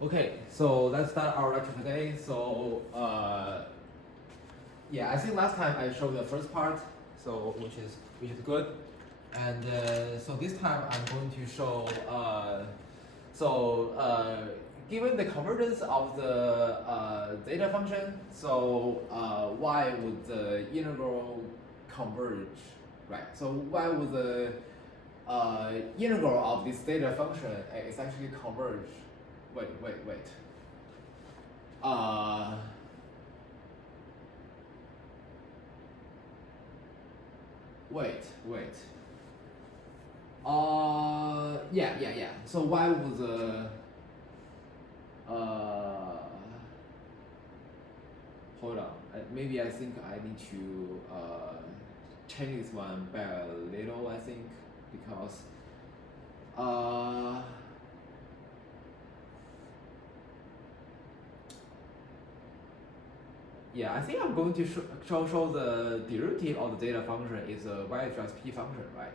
Okay, so let's start our lecture today. So yeah, I think last time I showed the first part, so which is good, and so this time I'm going to show given the convergence of the zeta function, so why would the integral converge, right? So why would the integral of this zeta function is actually converge? Wait. Uh, wait. Yeah. So why would the hold on? Maybe I think I need to change this one back a little. I think because yeah, I think I'm going to show the derivative of the zeta function is a y plus p function, right?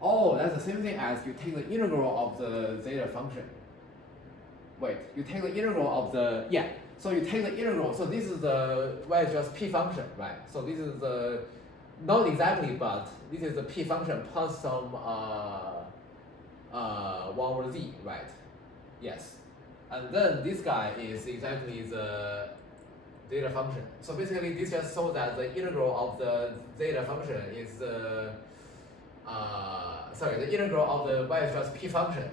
Oh, that's the same thing as you take the integral of the zeta function. Wait, you take the integral of the, yeah, so you take the integral, so this is the y just p function, right? So this is the, not exactly, but this is the p function plus some 1 over z, right? Yes. And then this guy is exactly the zeta function. So basically this just shows that the integral of the zeta function is the the integral of the y plus p function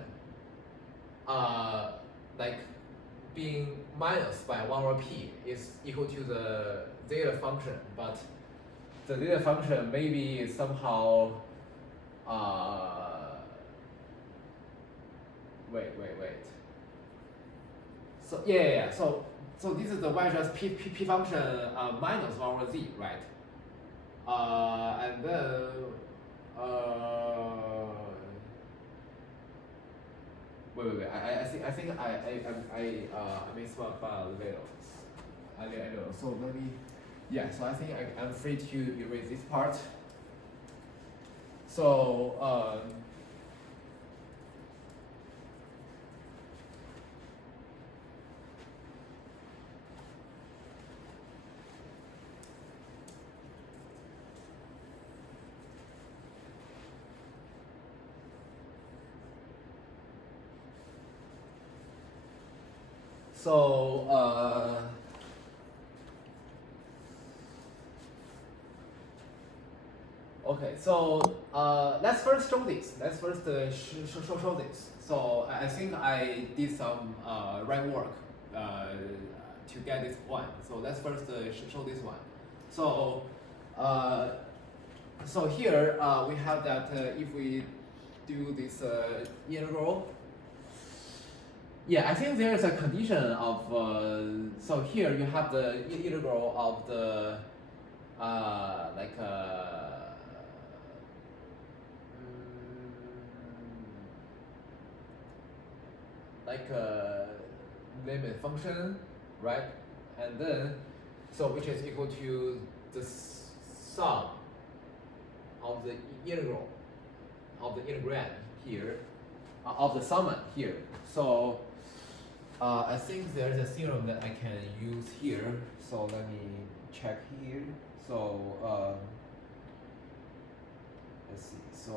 like being minus by 1 over p is equal to the zeta function, but the zeta function maybe somehow wait. So yeah. So this is the y plus p function minus 1 over z, right? And then wait. I think I missed one file a little. I know. So let me. Yeah. So I think I'm free to erase this part. So okay, so let's first show this. Let's first show this. So I think I did some right work to get this one. So let's first show this one. So so here we have that if we do this integral. Yeah, I think there is a condition of so here you have the integral of the like a limit function, right? And then so which is equal to the sum of the integral of the integrand here of the summand here. So I think there's a theorem that I can use here. So let me check here. So let's see. So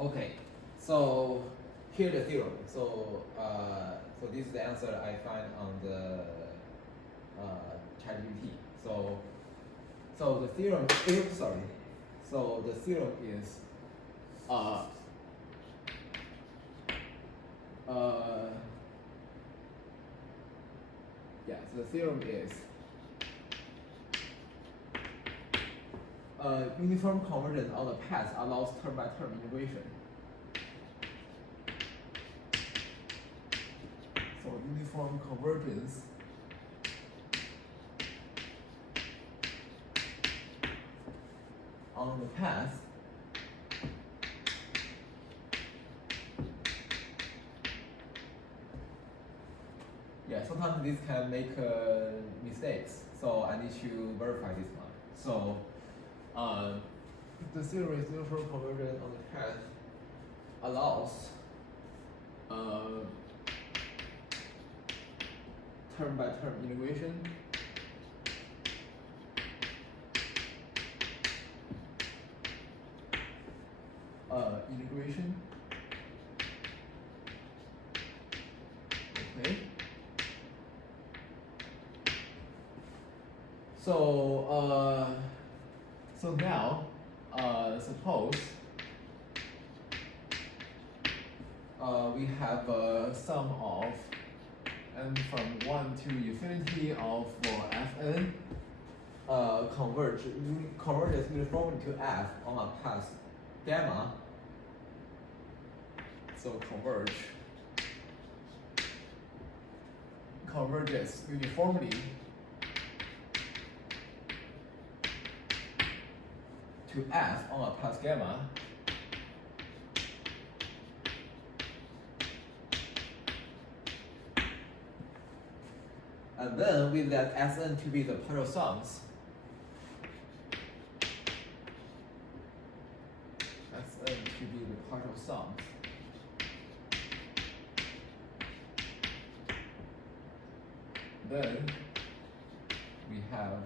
okay, so here's the theorem. So so this is the answer I find on the ChatGPT. So the theorem is So the theorem is so the theorem is uniform convergence on the path allows term-by-term integration. So uniform convergence on the path sometimes this can make mistakes, so I need to verify this one. So the theory is uniform convergence on the path allows term-by-term integration okay. So now suppose we have a sum of n from 1 to infinity of Fn converges uniformly to f on a path gamma. So converges uniformly to f on a path gamma. And then we let Sn to be the partial sums. Sn to be the partial sums. Then we have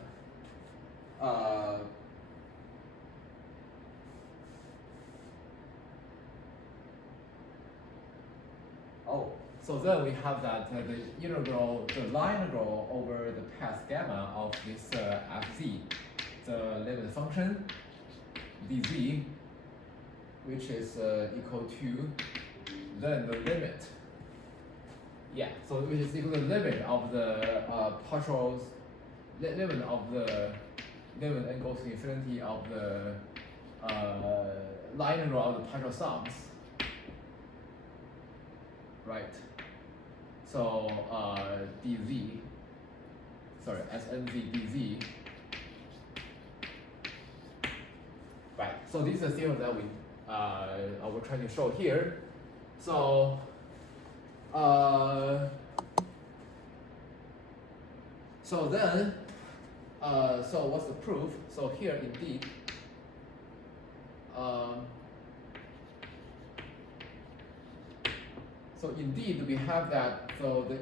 so then we have that the line integral over the path gamma of this fz, the limit function dz, which is equal to then the limit. So which is equal to the limit of the limit of the limit n goes to infinity of the line integral of the partial sums. Right. So Snz dz. Right. So this is the theorem that we're trying to show here. So then so what's the proof? So here indeed we have that, so the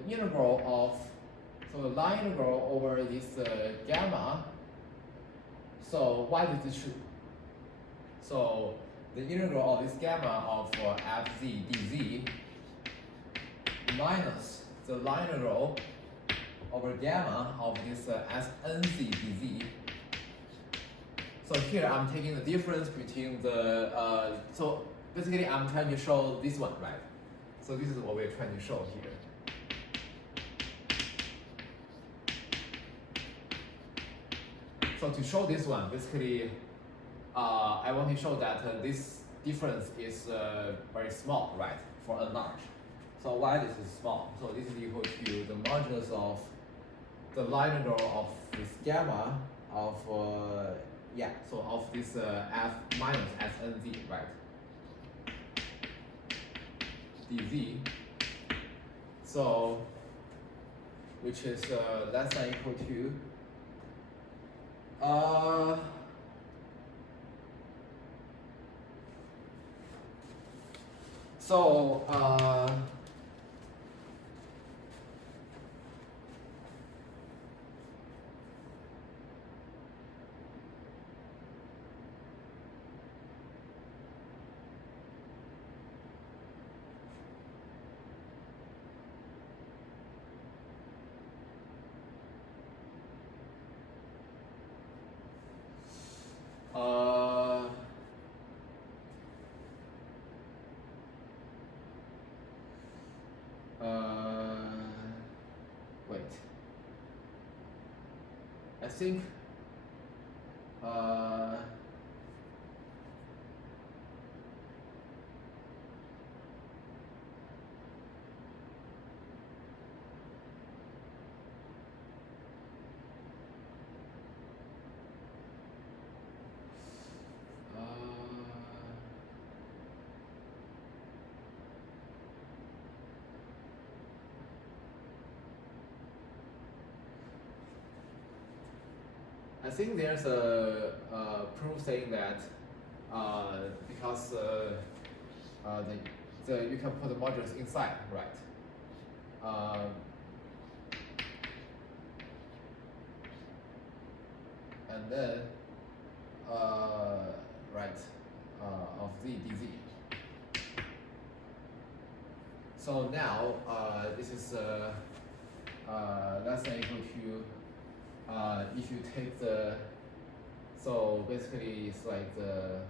line integral over this gamma, so why is this true? So the integral of this gamma of fz dz minus the line integral over gamma of this snz dz. So here I'm taking the difference between the, so basically I'm trying to show this one, right? So this is what we're trying to show here. So to show this one, basically, I want to show that this difference is very small, right, for n large. So why this is small? So this is equal to the modulus of the line integral of this gamma of so of this f minus snz, right? dz, so which is less than or equal to think I think there's a proof saying that because you can put the modules inside, right? And then right of z dz. So now this is less than equal to if you take the, so basically it's like the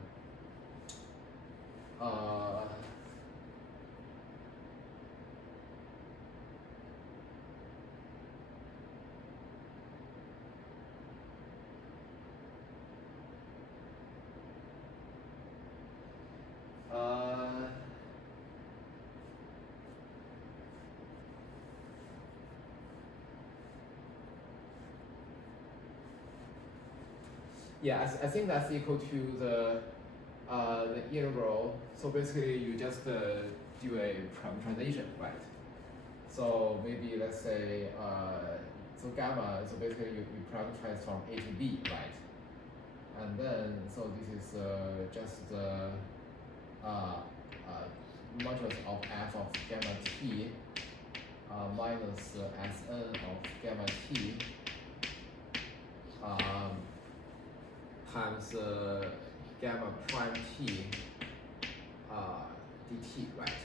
yeah, I think that's equal to the integral. So basically, you just do a parameterization, right? So maybe let's say so gamma. So basically, you parameterize from A to B, right? And then so this is just the modulus of f of gamma t minus Sn of gamma t times gamma prime t dt, right?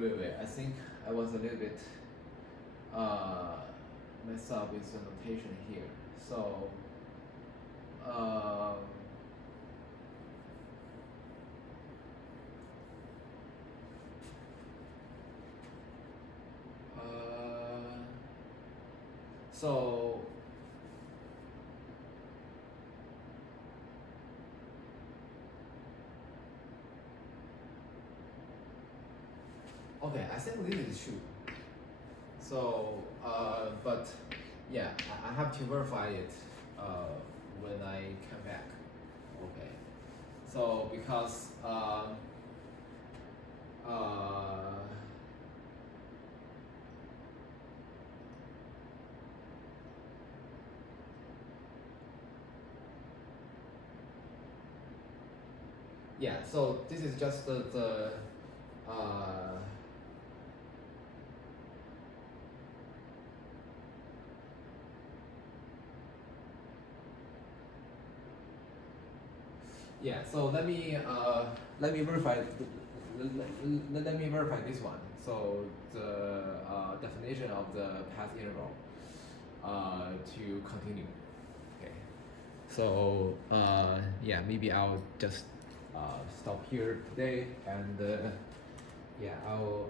Wait, I think I was a little bit messed up with the notation here. So so okay, I think this is true. So but yeah, I have to verify it when I come back. Okay. So because yeah, so this is just the yeah, so let me verify let me verify this one. So the definition of the path integral to continue. Okay. So yeah, maybe I'll just stop here today, and yeah, I'll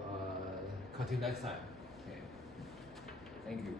continue next time. Okay. Thank you.